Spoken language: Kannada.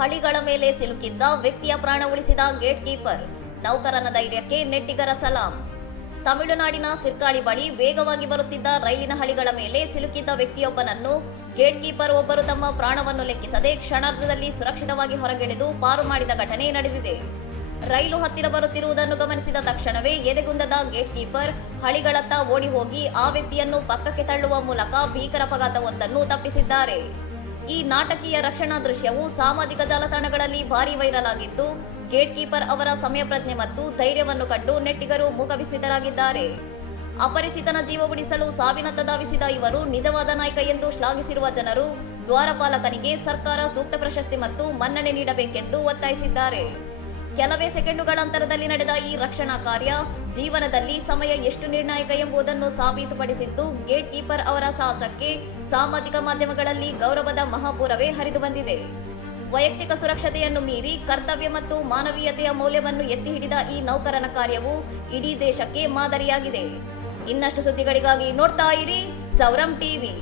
ಹಳಿಗಳ ಮೇಲೆ ಸಿಲುಕಿದ್ದ ವ್ಯಕ್ತಿಯ ಪ್ರಾಣ ಉಳಿಸಿದ ಗೇಟ್ ಕೀಪರ್. ನೌಕರನ ಧೈರ್ಯಕ್ಕೆ ನೆಟ್ಟಿಗರ ಸಲಾಂ. ತಮಿಳುನಾಡಿನ ಸಿರ್ಕಾಳಿ ಬಳಿ ವೇಗವಾಗಿ ಬರುತ್ತಿದ್ದ ರೈಲಿನ ಹಳಿಗಳ ಮೇಲೆ ಸಿಲುಕಿದ್ದ ವ್ಯಕ್ತಿಯೊಬ್ಬನನ್ನು ಗೇಟ್ ಕೀಪರ್ ಒಬ್ಬರು ತಮ್ಮ ಪ್ರಾಣವನ್ನು ಲೆಕ್ಕಿಸದೆ ಕ್ಷಣಾರ್ಧದಲ್ಲಿ ಸುರಕ್ಷಿತವಾಗಿ ಹೊರಗೆಳೆದು ಪಾರು ಮಾಡಿದ ಘಟನೆ ನಡೆದಿದೆ. ರೈಲು ಹತ್ತಿರ ಬರುತ್ತಿರುವುದನ್ನು ಗಮನಿಸಿದ ತಕ್ಷಣವೇ ಎದೆಗುಂದದ ಗೇಟ್ ಕೀಪರ್ ಹಳಿಗಳತ್ತ ಓಡಿ ಹೋಗಿ ಆ ವ್ಯಕ್ತಿಯನ್ನು ಪಕ್ಕಕ್ಕೆ ತಳ್ಳುವ ಮೂಲಕ ಭೀಕರ ಅಪಘಾತವೊಂದನ್ನು ತಪ್ಪಿಸಿದ್ದಾರೆ. ಈ ನಾಟಕೀಯ ರಕ್ಷಣಾ ದೃಶ್ಯವು ಸಾಮಾಜಿಕ ಜಾಲತಾಣಗಳಲ್ಲಿ ಭಾರೀ ವೈರಲ್ ಆಗಿದ್ದು, ಗೇಟ್ ಕೀಪರ್ ಅವರ ಸಮಯ ಪ್ರಜ್ಞೆ ಮತ್ತು ಧೈರ್ಯವನ್ನು ಕಂಡು ನೆಟ್ಟಿಗರು ಮೂಕವಿಸ್ಮಿತರಾಗಿದ್ದಾರೆ. ಅಪರಿಚಿತನ ಜೀವ ಉಳಿಸಲು ಸಾವಿನತ್ತ ಧಾವಿಸಿದ ಇವರು ನಿಜವಾದ ನಾಯಕ ಎಂದು ಶ್ಲಾಘಿಸಿರುವ ಜನರು ದ್ವಾರಪಾಲಕನಿಗೆ ಸರ್ಕಾರ ಸೂಕ್ತ ಪ್ರಶಸ್ತಿ ಮತ್ತು ಮನ್ನಣೆ ನೀಡಬೇಕೆಂದು ಒತ್ತಾಯಿಸಿದ್ದಾರೆ. ಕೆಲವೇ ಸೆಕೆಂಡುಗಳ ಅಂತರದಲ್ಲಿ ನಡೆದ ಈ ರಕ್ಷಣಾ ಕಾರ್ಯ ಜೀವನದಲ್ಲಿ ಸಮಯ ಎಷ್ಟು ನಿರ್ಣಾಯಕ ಎಂಬುದನ್ನು ಸಾಬೀತುಪಡಿಸಿದ್ದು, ಗೇಟ್ ಕೀಪರ್ ಅವರ ಸಾಹಸಕ್ಕೆ ಸಾಮಾಜಿಕ ಮಾಧ್ಯಮಗಳಲ್ಲಿ ಗೌರವದ ಮಹಾಪೂರವೇ ಹರಿದು ಬಂದಿದೆ. ವೈಯಕ್ತಿಕ ಸುರಕ್ಷತೆಯನ್ನು ಮೀರಿ ಕರ್ತವ್ಯ ಮತ್ತು ಮಾನವೀಯತೆಯ ಮೌಲ್ಯವನ್ನು ಎತ್ತಿ ಹಿಡಿದ ಈ ನೌಕರನ ಕಾರ್ಯವು ಇಡೀ ದೇಶಕ್ಕೆ ಮಾದರಿಯಾಗಿದೆ. ಇನ್ನಷ್ಟು ಸುದ್ದಿಗಳಿಗಾಗಿ ನೋಡ್ತಾ ಇರಿ ಸೌರಂ ಟಿವಿ.